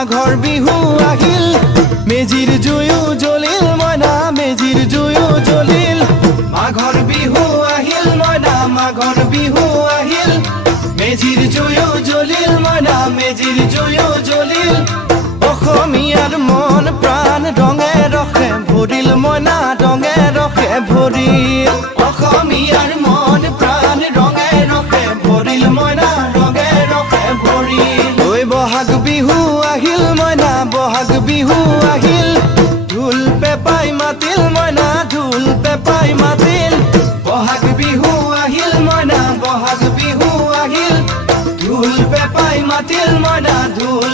মাঘৰ বিহু আহিল মেজিৰ জুয়ো জ্বলিল মইনা মেজিৰ জুয়ো জ্বলিল মাঘৰ বিহু আহিল মইনা মাঘৰ বিহু আহিল মেজিৰ জুয়ো জ্বলিল মইনা মেজিৰ জুয়ো জ্বলিল অসমীয়াৰ মন প্ৰাণ ৰঙে ৰখে ভৰিল মইনা ৰঙে ৰখে ভৰিল অসমীয়াৰ মন প্ৰাণ ৰঙে ৰখে ভৰিল মইনা ৰঙে ৰখে ভৰিল ঐ বহাগ বিহু আহিল মইনা বহাগ বিহু আহিল ঢোল পেপাই মাতিল মইনা ঢোল পেপাই মাতিল বহাগ বিহু আহিল মইনা বহাগ বিহু আহিল ঢোল পেপাই মাতিল মইনা ঢোল